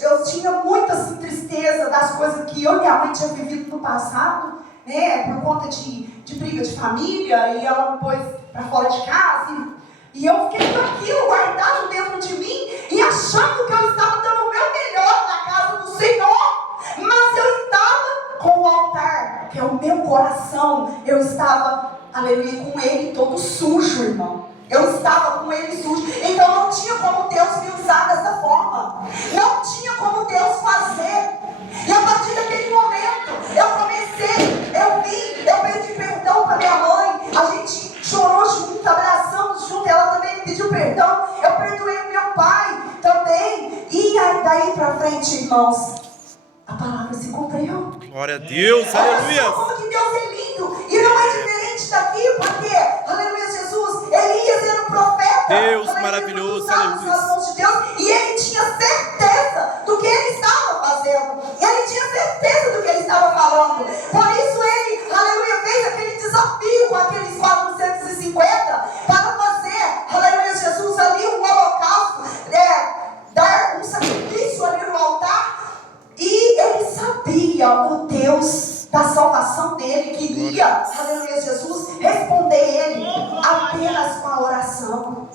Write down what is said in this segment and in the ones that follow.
eu tinha muita assim, tristeza das coisas que eu e minha mãe tinha vivido no passado, né? Por conta de briga de família, e ela me pôs para fora de casa. E eu fiquei com aquilo guardado dentro de mim e achando que eu estava dando o meu melhor na casa do Senhor. Mas eu estava com o altar, que é o meu coração. Eu estava, aleluia, com ele todo sujo, irmão. Eu estava com ele sujo. Então não tinha como Deus me usar dessa forma. Não tinha como Deus fazer. E a partir daquele momento, eu comecei, eu pedi perdão para minha mãe. A gente chorou junto, abraçamos junto. Ela também me pediu perdão. Eu perdoei o meu pai também. E daí para frente, irmãos, a palavra se cumpriu. Glória a Deus, aleluia. Olha só como que Deus é lindo. E não é diferente daqui, porque, aleluia, Jesus, Elias era um profeta. Deus aleluia, maravilhoso, aleluia. Nas mãos de Deus, e ele tinha certeza do que ele estava fazendo. Ele tinha certeza do que ele estava falando. Por isso ele, aleluia, fez aquele desafio com aqueles 450 para fazer, aleluia, Jesus, ali um holocausto, dar um sacrifício ali no altar. E ele sabia, o Deus da salvação dele, queria, aleluia, Jesus, responder ele apenas com a oração.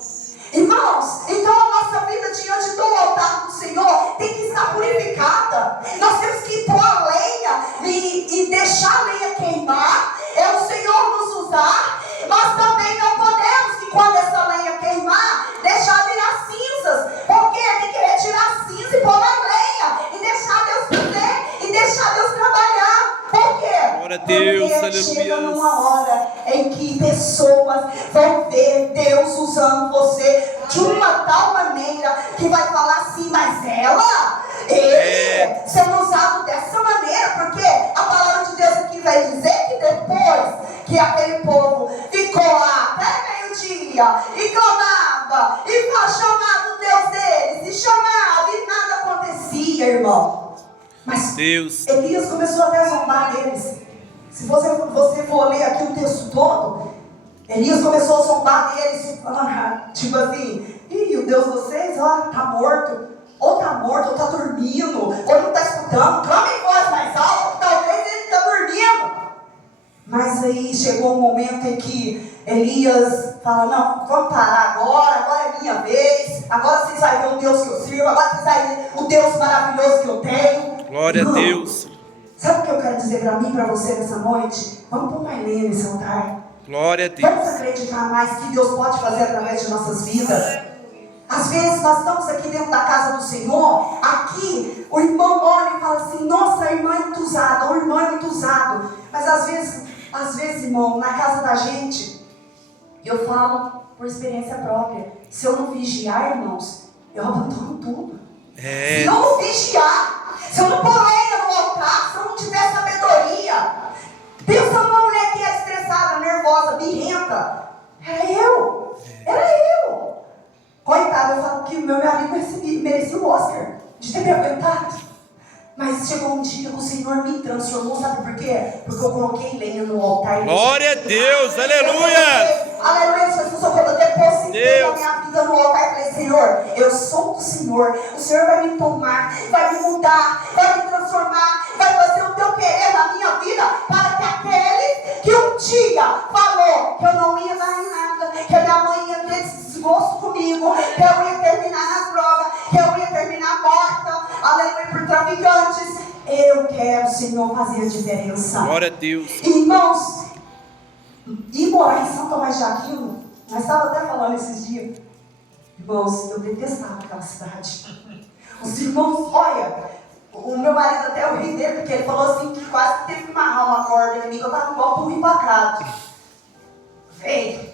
Irmãos, então a nossa vida diante do altar do Senhor tem que estar purificada. Nós temos que pôr a lenha e deixar a lenha queimar. É o Senhor nos usar, mas também não podemos que quando essa lenha queimar, deixar virar cinzas. Porque tem que retirar a cinza e pôr na lenha e deixar Deus fazer e deixar Deus trabalhar. Por quê? Glória a Deus, porque chega aleluia. numa hora em que pessoas vão ver Deus usando você de uma tal maneira que vai falar assim, mas ele sendo usado dessa maneira, porque a palavra de Deus aqui vai dizer que depois que aquele povo ficou lá até meio-dia e clamava e chamava o Deus deles e chamava e nada acontecia, irmão. Mas Deus. Elias começou até a zombar deles. Se você for ler aqui o texto todo, Elias começou a zombar deles, falando, tipo assim, ih, o Deus de vocês, ó, tá morto, ou tá dormindo, ou não tá escutando, clama em voz mais alta, talvez ele tá dormindo. Mas aí chegou um momento em que Elias fala, não, vamos parar agora é minha vez, agora vocês vão ver o Deus que eu sirvo, agora vocês vão ver o Deus maravilhoso que eu tenho. Glória a Deus. Sabe o que eu quero dizer para mim e para você nessa noite? Vamos pôr mais lenha nesse altar. Glória a Deus. Vamos acreditar mais que Deus pode fazer através de nossas vidas. Às vezes nós estamos aqui dentro da casa do Senhor, aqui o irmão olha e fala assim, nossa, a irmã é muito usada, o irmão é muito usado. Mas às vezes, irmão, na casa da gente, eu falo por experiência própria, se eu não vigiar, irmãos, eu abandono tudo. Se eu não vigiar, se eu não pôr lenha no altar, se eu não tiver sabedoria. Pensa numa mulher que é estressada, nervosa, birrenta. Era eu. Coitado, eu falo que o meu marido merecia o Oscar de ter me aguentado. Mas chegou um dia que o Senhor me transformou, sabe por quê? Porque eu coloquei lenha no altar. Glória a Deus, aleluia. Aleluia, Jesus, eu depositei a minha vida no altar e falei, Senhor, eu sou do Senhor. O Senhor vai me tomar, vai me mudar, vai me transformar, vai fazer o teu querer na minha vida, para que aquele que um dia falou que eu não ia dar em nada, que a minha mãe ia ter desgosto comigo, que eu ia terminar nas drogas, que eu ia terminar morta, aleluia, por traficantes. Eu quero, Senhor, fazer a diferença. Glória a Deus. Irmãos, e morar em São Tomás de Aquino, nós estávamos até falando esses dias, irmãos, eu detestava aquela cidade. Os irmãos, olha, o meu marido até eu ri dele, porque ele falou assim que quase teve que amarrar uma corda em mim, que eu estava igual burro empacado. Veio.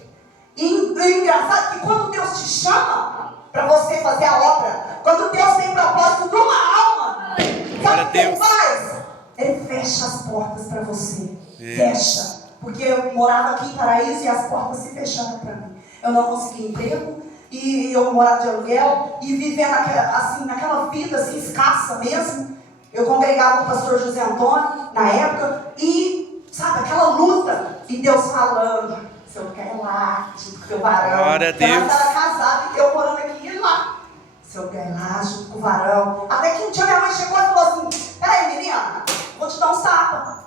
E o engraçado é que quando Deus te chama para você fazer a obra, quando Deus tem propósito numa alma, sabe o que Ele faz? Ele fecha as portas para você. Fecha. Porque eu morava aqui em Paraíso e as portas se fecharam para mim. Eu não conseguia emprego e eu morava de aluguel e vivendo naquela vida assim, escassa mesmo. Eu congregava com o pastor José Antônio na época e, sabe, aquela luta. E Deus falando, se eu quero lá, junto com o teu varão. Glória a Deus. Ela estava casada e eu morando aqui e lá. Se seu lugar lá, junto com o varão. Até que um dia minha mãe chegou e falou assim: peraí, menina, vou te dar um tapa.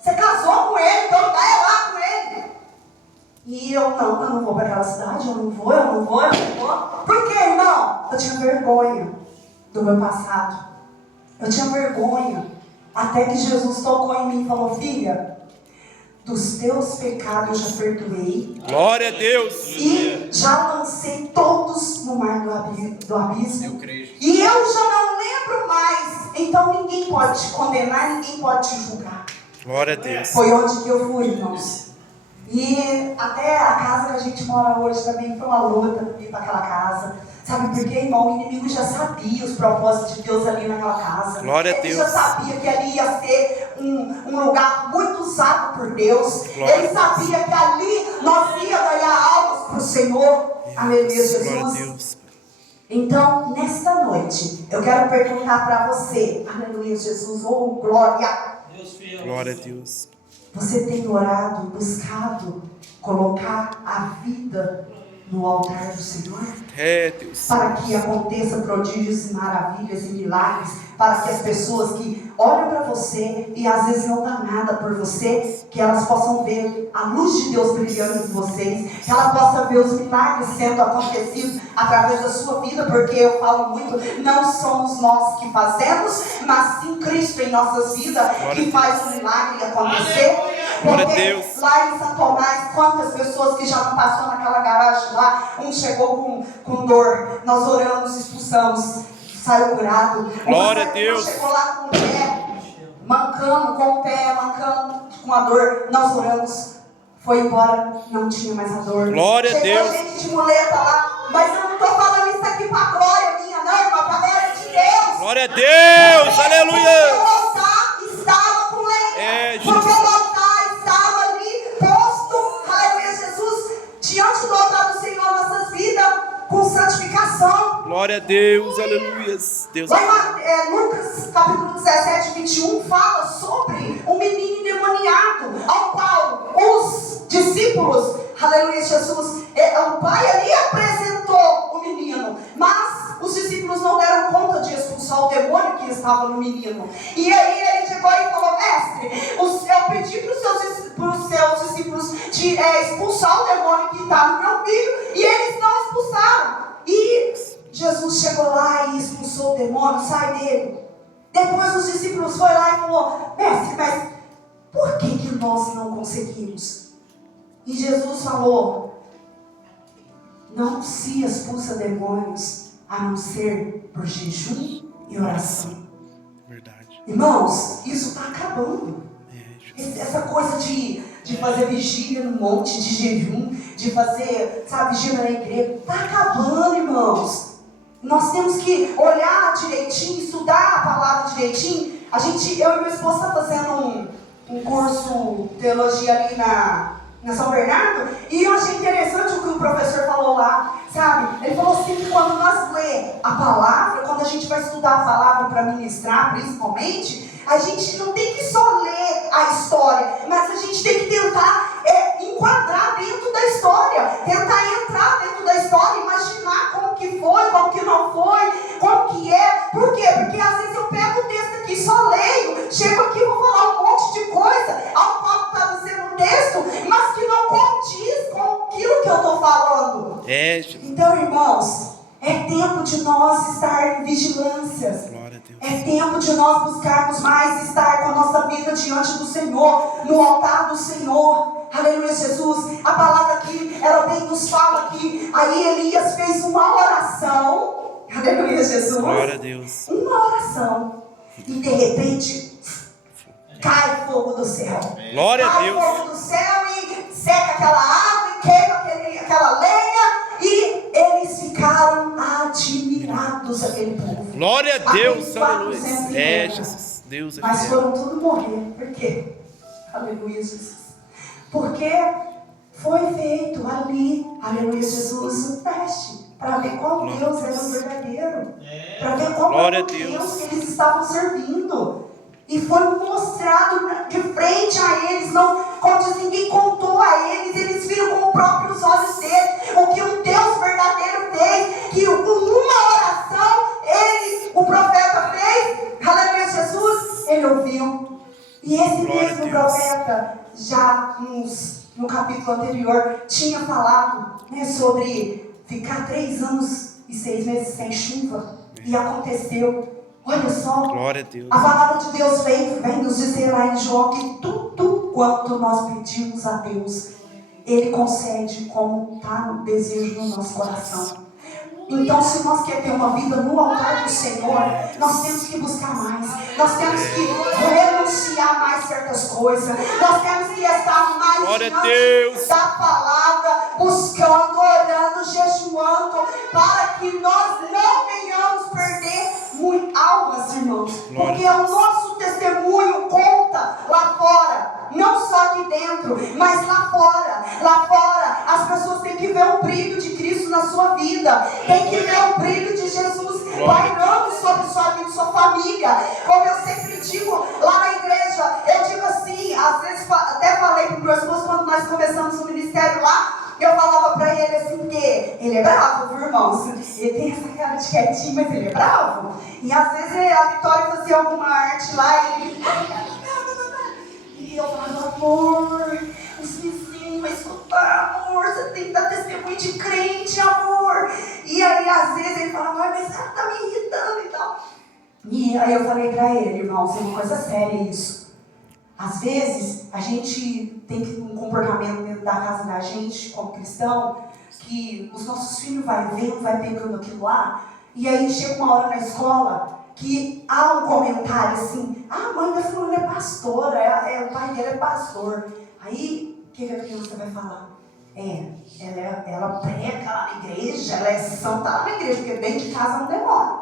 Você casou com ele, então vai lá com ele. E eu não vou para aquela cidade, eu não vou. Por quê, irmão? Eu tinha vergonha do meu passado. Eu tinha vergonha. Até que Jesus tocou em mim e falou: filha, dos teus pecados eu já perdoei. Glória a Deus. E já lancei todos no mar do abismo. E eu já não lembro mais. Então ninguém pode te condenar, ninguém pode te julgar. Glória a Deus. Foi onde que eu fui, irmãos. E até a casa que a gente mora hoje também foi uma luta para ir para aquela casa. Sabe por quê, irmão? O inimigo já sabia os propósitos de Deus ali naquela casa. Glória a Ele Deus. já sabia que ali ia ser um lugar muito usado por Deus. Glória Ele sabia que ali nós ia ganhar almas para o Senhor. Aleluia, Glória a Jesus. Deus. Então, nesta noite, eu quero perguntar para você. Aleluia, Jesus. Oh, glória. Glória a Deus. Você tem orado, buscado colocar a vida no altar do Senhor? É, Deus. Para que aconteça prodígios e maravilhas e milagres, para que as pessoas que olham para você e às vezes não dá nada por você, que elas possam ver a luz de Deus brilhando em vocês, que elas possam ver os milagres sendo acontecidos através da sua vida, porque eu falo muito, não somos nós que fazemos, mas sim Cristo em nossas vidas que faz o milagre acontecer. Glória a Porque Deus. lá em São Tomás, quantas pessoas que já não passou naquela garagem lá, um chegou com dor, nós oramos, expulsamos, saiu curado. Glória a Deus. Chegou lá com o pé, mancando, com a dor, nós oramos, foi embora, não tinha mais a dor. Glória a Chegou Deus. gente de muleta lá, mas eu não estou falando isso aqui para a glória minha, não, irmão, para a glória de Deus. Glória a Deus. Porque Aleluia. o altar estava com lenha. É, Porque Jesus. o altar estava ali posto, aleluia, Jesus, diante do altar do Senhor, nossas vidas, com santificação. Glória a Deus. Aleluia. Deus. Lá em Lucas, capítulo 17, 21, fala sobre um menino endemoniado, ao qual os discípulos, aleluia, Jesus, o pai ali apresentou o menino, mas os discípulos não deram conta de expulsar o demônio que estava no menino. E aí ele chegou e falou: mestre, eu pedi para os seus discípulos de expulsar o demônio que está no meu filho, e eles não expulsaram. E Jesus chegou lá e expulsou o demônio, sai dele. Depois os discípulos foram lá e falou: mestre, mas por que nós não conseguimos? E Jesus falou: não se expulsa demônios a não ser por jejum e oração. Verdade. Irmãos, isso está acabando. É, Jesus. Essa coisa de fazer vigília no monte, de jejum, de fazer, vigília na igreja, está acabando, irmãos. Nós temos que olhar direitinho, estudar a palavra direitinho. Eu e meu esposo estamos fazendo um curso de teologia ali na São Bernardo, e eu achei interessante o que o professor falou lá, sabe? Ele falou assim que quando nós lê a palavra, quando a gente vai estudar a palavra para ministrar, principalmente, a gente não tem que só ler a história, mas a gente tem que tentar enquadrar dentro da história, tentar entrar dentro da história, imaginar como que foi, como que não foi, como que é. Por quê? Porque às vezes eu pego o texto aqui, só leio, chego aqui e vou falar um monte de coisa, ao qual está dizendo o texto, mas que não condiz com aquilo que eu estou falando. É, Jesus. Então, irmãos, é tempo de nós estar em vigilância. Glória a Deus. É tempo de nós buscarmos mais estar com a nossa vida diante do Senhor, no altar do Senhor. Aleluia, Jesus. A palavra aqui, ela bem nos fala que aí Elias fez uma oração. Aleluia, Jesus. Glória a Deus. Uma oração. E de repente, cai fogo do céu. Glória a Cai Deus. fogo do céu e seca aquela água e queima aquela lenha. E eles ficaram admirados, aquele povo. Glória a Deus. Aqueles Aleluia. 400 É, guerras. Jesus. Deus é Mas fiel. foram tudo morrer. Por quê? Aleluia, Jesus. Porque foi feito ali, aleluia, Jesus, um teste. Para ver qual Deus era o verdadeiro. Para ver qual Glória era a o Deus. Deus que eles estavam servindo. E foi mostrado de frente a eles. Não, como diz, ninguém contou a eles. Eles viram com os próprios olhos deles o que o Deus verdadeiro fez. Que com uma oração E esse Glória a mesmo Deus. profeta, já no capítulo anterior, tinha falado, né, sobre ficar 3 anos e 6 meses sem chuva. E aconteceu. Olha só, Glória a Deus. a palavra de Deus vem nos dizer lá em João que tudo quanto nós pedimos a Deus, Ele concede como está no desejo no nosso coração. Então, se nós queremos ter uma vida no altar do Senhor, nós temos que buscar mais. Nós temos que renunciar mais certas coisas. Nós temos que estar mais Glória a diante Deus. da palavra, buscando, orando, jejuando, para que nós não venhamos perder almas, irmãos. Glória. Porque o nosso testemunho conta lá fora. Não só aqui dentro, mas lá fora. Lá fora, as pessoas têm que ver o brilho de Cristo na sua vida. Tem que ver o brilho de Jesus pairando sobre sua vida e sua família. Como eu sempre digo lá na igreja, eu digo assim, às vezes até falei para o meu esposo quando nós começamos o ministério lá, eu falava para ele assim, porque ele é bravo, viu, irmãos? Ele tem essa cara de quietinho, mas ele é bravo. E às vezes a Vitória fazia alguma arte lá e ele... E eu falava, amor, os vizinhos vão escutar, amor, você tem que dar testemunho de crente, amor. E aí às vezes ele falava, mas ela tá me irritando e tal. E aí eu falei pra ele, irmãos, é uma coisa séria isso. Às vezes a gente tem um comportamento dentro da casa da gente, como cristão, que os nossos filhos vai vendo, vai pegando aquilo lá, e aí chega uma hora na escola que há um comentário assim, a mãe da fulana é pastora, o pai dela é pastor. Aí, o que a criança vai falar? Ela prega lá na igreja, ela é santa lá na igreja, porque dentro de casa não demora.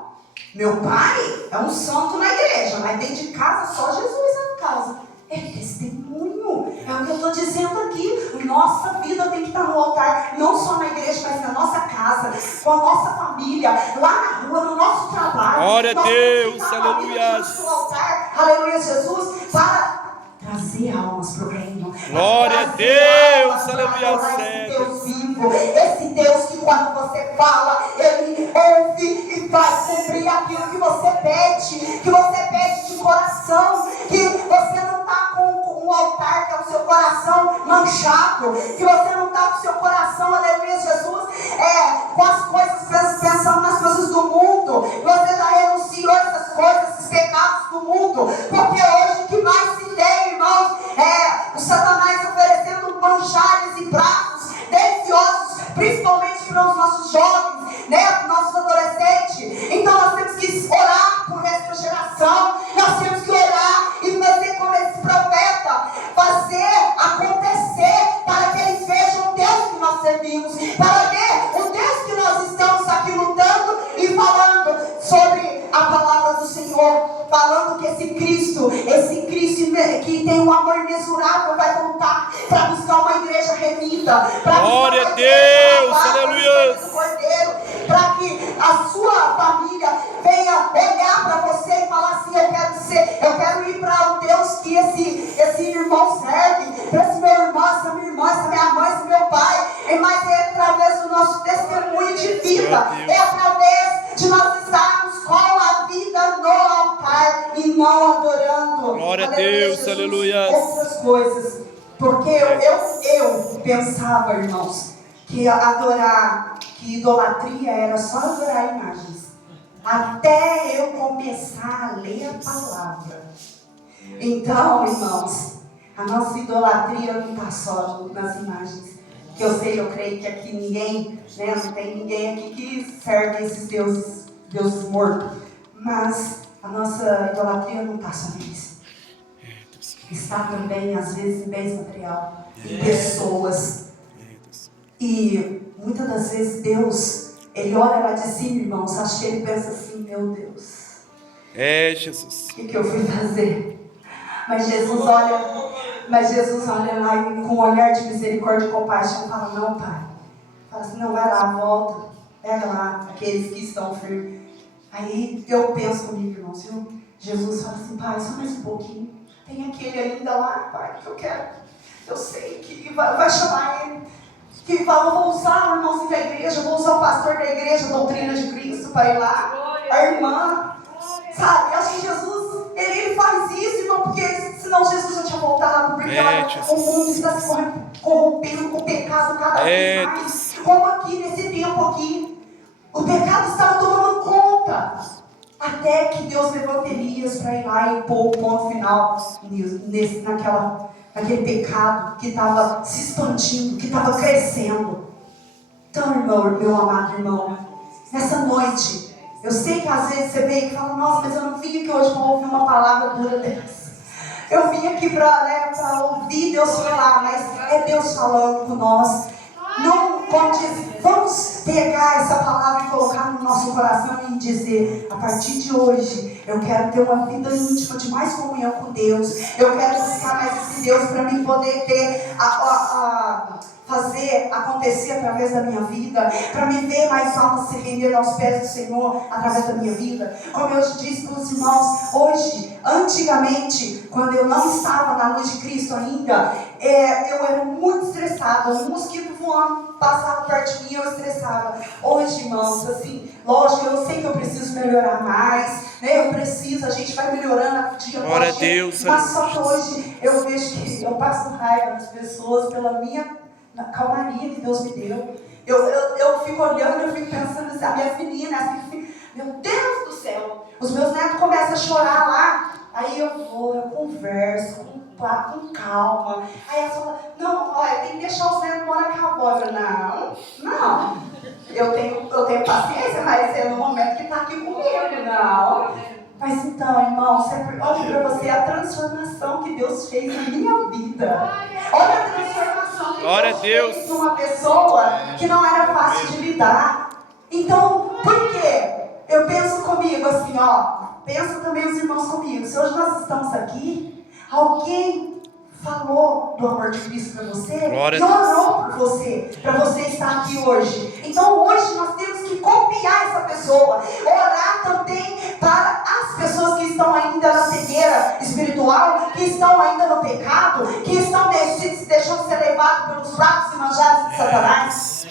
Meu pai é um santo na igreja, mas dentro de casa só Jesus na casa. É testemunho, é o que eu estou dizendo aqui. Nossa vida tem que estar no altar, não só na igreja, mas na nossa casa, com a nossa família, lá na rua, no nosso trabalho. Glória a Deus, aleluia. No altar, aleluia, Jesus, para trazer almas para o reino. Glória a Deus, aleluia. Esse Deus vivo, esse Deus que quando você fala, Ele ouve e vai cumprir aquilo que você pede de coração, que você não está com o altar, que é o seu coração manchado, que você não está com o seu coração, aleluia, Jesus, com as coisas, pensando nas coisas do mundo. Você já renunciou essas coisas, esses pecados do mundo, porque hoje o que mais se tem, irmãos, o Satanás oferecendo manjares e pratos deliciosos, principalmente para os nossos jovens, para os nossos adolescentes. Então nós temos que orar por essa geração, nós temos que orar e fazer como esse profeta, fazer acontecer para que eles vejam o Deus que nós servimos, para ver o Deus que nós estamos aqui lutando e falando sobre a palavra do Senhor, falando que esse Cristo que tem um amor imensurável vai voltar para buscar uma igreja remida, glória a Deus, aleluia, para que a sua família venha olhar para você e falar assim, eu quero ir para o Deus que esse irmão serve, para esse meu irmão, essa minha irmã, essa minha mãe, esse meu pai, mas é através do nosso testemunho de vida, é através de nós estarmos com a vida no altar e não adorando, glória a Deus, Jesus, aleluia, outras coisas, porque eu pensava, irmãos, que idolatria era só adorar imagens, até eu começar a ler a palavra. Então, irmãos, a nossa idolatria não está só nas imagens, que eu creio que aqui ninguém, não tem ninguém aqui que serve esses deuses mortos, mas a nossa idolatria não está só nisso, está também às vezes em bens material, em pessoas. E muitas das vezes Deus, Ele olha lá de cima, irmãos, acho que Ele pensa assim, meu Deus, Jesus, o que eu fui fazer? Mas Jesus olha lá e com um olhar de misericórdia e compaixão fala, não, pai, fala assim, não, vai lá, volta, pega lá aqueles que estão firmes. Aí eu penso comigo, irmãos, viu? Jesus fala assim, pai, só mais um pouquinho, tem aquele ainda lá, pai, que eu quero, eu sei que vai chamar ele, que vou usar o irmãozinho da igreja, vou usar o pastor da igreja, a doutrina de Cristo para ir lá, a irmã, sabe? Eu acho que Jesus, ele faz isso, irmão, porque senão Jesus já tinha voltado, porque olha, o mundo está se corrompendo com o pecado cada vez mais. Como aqui, nesse tempo aqui, o pecado estava tomando conta. Até que Deus levou Elias para ir lá e pôr o ponto final naquele pecado que estava se expandindo, que estava crescendo. Então, irmão, meu amado irmão, nessa noite, eu sei que às vezes você vem e fala, nossa, mas eu não vim aqui hoje para ouvir uma palavra dura dessa. Eu vim aqui para ouvir Deus falar, mas é Deus falando com nós. Não, como diz, vamos pegar essa palavra e colocar no nosso coração e dizer, a partir de hoje, eu quero ter uma vida íntima de mais comunhão com Deus. Eu quero buscar mais esse Deus para mim poder ter fazer acontecer através da minha vida, para me ver mais alma se render aos pés do Senhor através da minha vida. Como eu te disse para os irmãos, hoje, antigamente, quando eu não estava na luz de Cristo ainda, eu era muito estressada, um mosquito voando, passava perto de mim, eu estressava. Hoje, irmãos, assim, lógico, eu sei que eu preciso melhorar mais, né? A gente vai melhorando dia após dia, mas só que hoje eu vejo que eu passo raiva das pessoas pela minha calmaria que Deus me deu. Eu fico olhando, eu fico pensando assim, a minha filhinha, meu Deus do céu, os meus netos começam a chorar lá, aí eu converso com calma, aí ela fala, não, olha, tem que deixar os netos morar com a avó. Eu falo, não, eu tenho paciência, mas é no momento que está aqui comigo, não. Mas então, irmãos, olha para você a transformação que Deus fez na minha vida. Olha a transformação que Deus fez numa pessoa que não era fácil de lidar. Então, por quê? Eu penso comigo assim, pensa também os irmãos comigo. Se hoje nós estamos aqui, alguém falou do amor de Cristo para você e orou por você, para você estar aqui hoje. Então hoje nós temos que copiar essa pessoa, orar também para as pessoas que estão ainda na cegueira espiritual, que estão ainda no pecado, que estão se deixando ser levados pelos fracos e manjares de Satanás.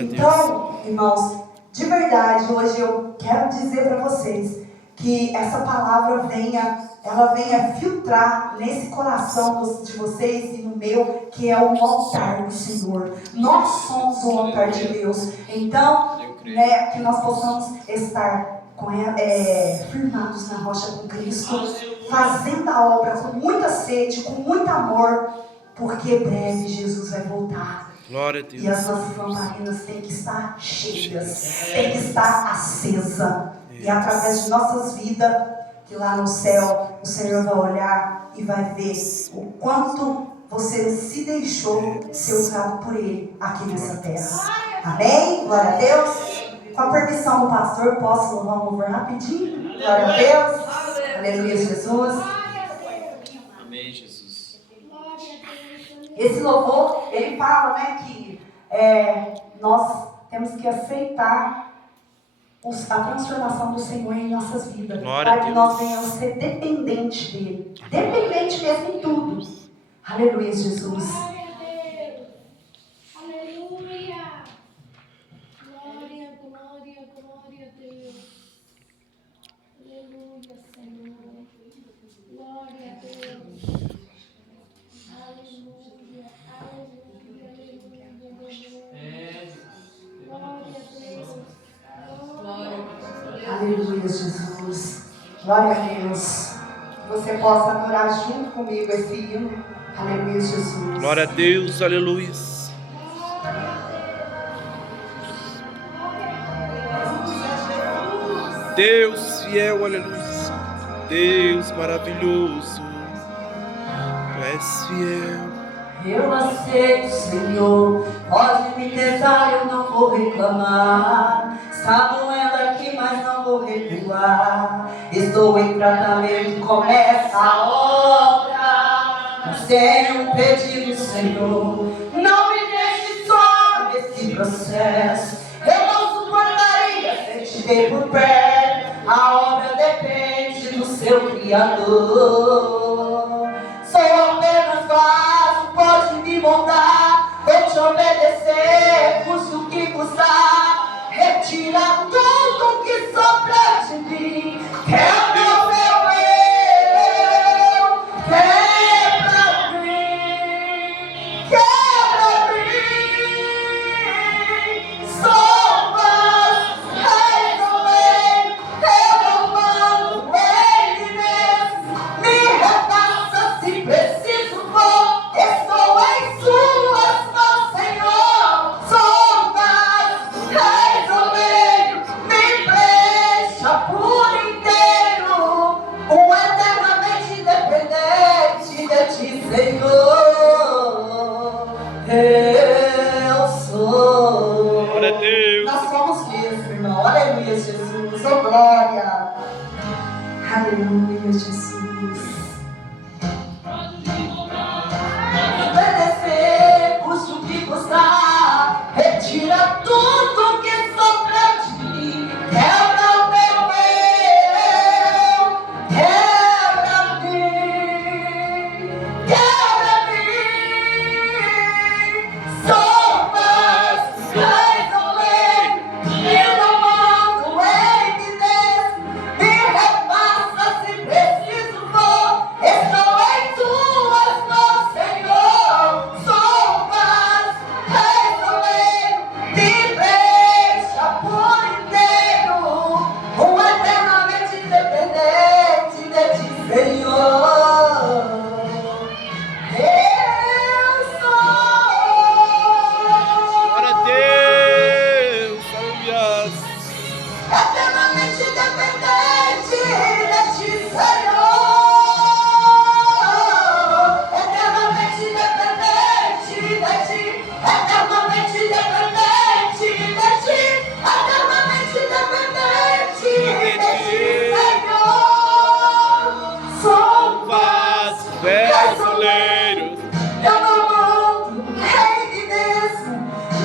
Então, irmãos, de verdade, hoje eu quero dizer para vocês que essa palavra venha filtrar nesse coração de vocês e no meu, que é o altar do Senhor. Nós somos o altar de Deus. Então, que nós possamos estar firmados na rocha com Cristo, fazendo a obra com muita sede, com muito amor, porque breve Jesus vai voltar. Glória a Deus. E as nossas lamparinas têm que estar cheias, têm que estar acesa. E através de nossas vidas, que lá no céu o Senhor vai olhar e vai ver o quanto você se deixou ser usado por Ele aqui nessa terra. Amém? Glória a Deus. Com a permissão do pastor, posso louvar um louvor rapidinho? Glória a Deus. Aleluia, Jesus. Amém, Jesus. Esse louvor, ele fala, que nós temos que aceitar a transformação do Senhor em nossas vidas, para que nós venhamos ser dependentes dele, dependente mesmo em tudo. Aleluia, Jesus. Aleluia. Glória, glória, glória a Deus. Aleluia, Senhor. Glória a Deus. Aleluia, aleluia, aleluia. Glória a Deus. Aleluia, Jesus. Glória a Deus. Que você possa adorar junto comigo esse hino. Aleluia, Jesus. Glória a Deus, aleluia. Deus fiel, aleluia. Deus maravilhoso. Tu és fiel. Eu aceito, Senhor, pode me tentar, eu não vou reclamar. Está doendo aqui, mas não vou recuar. Estou em tratamento, começa a obra. Mas tenho um pedido, Senhor, não me deixe só nesse processo. Eu não suportaria sem te ver por perto. A obra depende do seu Criador. Sou apenas vaso, pode me moldar. Vou te obedecer, custe o que custar. Retira tudo que sopra de mim. Quebra o meu eu, quebra Aleluia, Jesus. Oh, glória. Aleluia, Jesus. Obedecer, custe o que custar. Retira tudo que sobra de mim. Quebra o meu eu. Quebra-me. Quebra-me. Sou paz, traz o lei. Me domando em me des. Me repassa se preciso for. Estou em tuas mãos, Senhor. Sou paz, traz o lei. Me deixa por inteiro. Eternamente dependente de ti, Senhor. Eu sou Glória a Deus. Aleluia. eternamente dependente de ti, Senhor. Eternamente dependente de ti. Eternamente dependente de ti. Eternamente dependente de ti, Senhor. Sou Paz, brasileiros. eu não mando em mim mesmo.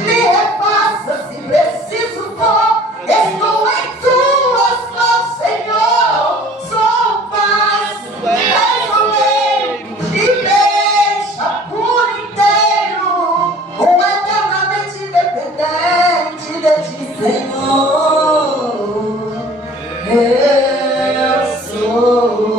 Me repassa se preciso for. Estou em tuas mãos, Senhor. Sou paz, brasileiro. Me deixa por inteiro. Eternamente dependente de ti, Senhor. Eu sou.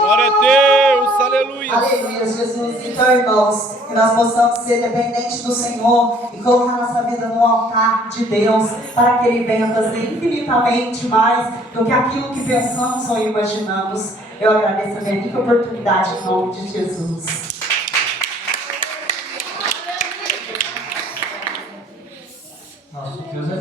Glória a Deus. Aleluia. Aleluia, Jesus. Então, irmãos, que nós possamos ser dependentes do Senhor e colocar nossa vida no altar de Deus, para que Ele venha fazer infinitamente mais do que aquilo que pensamos ou imaginamos. Eu agradeço a minha rica oportunidade em nome de Jesus. Nosso Deus é